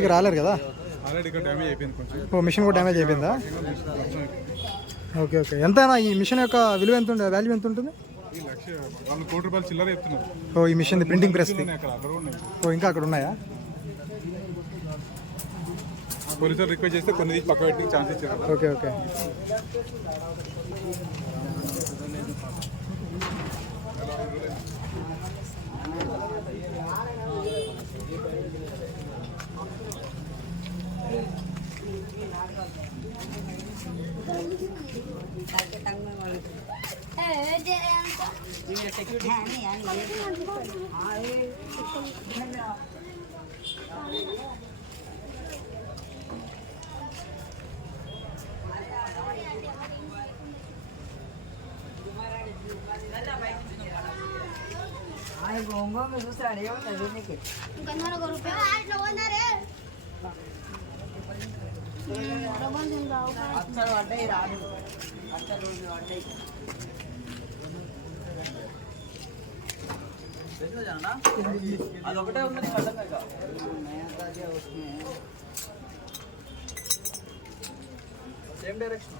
రాలేరు కదా. మిషన్ కూడా డ్యామేజ్ అయిపోయిందా? Okay okay. ఎంతైనా ఈ మిషన్ యొక్క విలువ ఎంత ఉంటుంది, వాల్యూ ఎంత ఉంటుంది? ఓ ఈ మిషన్ ప్రింటింగ్ ప్రెస్. ఓ ఇంకా అక్కడ ఉన్నాయా? పోలీసులు రిక్వెస్ట్ చేస్తే కొన్ని పక్క పెట్టి ఛాన్స్ ఇచ్చారు. Okay okay. అదొకటే ఉంది సేమ్ డైరెక్షన్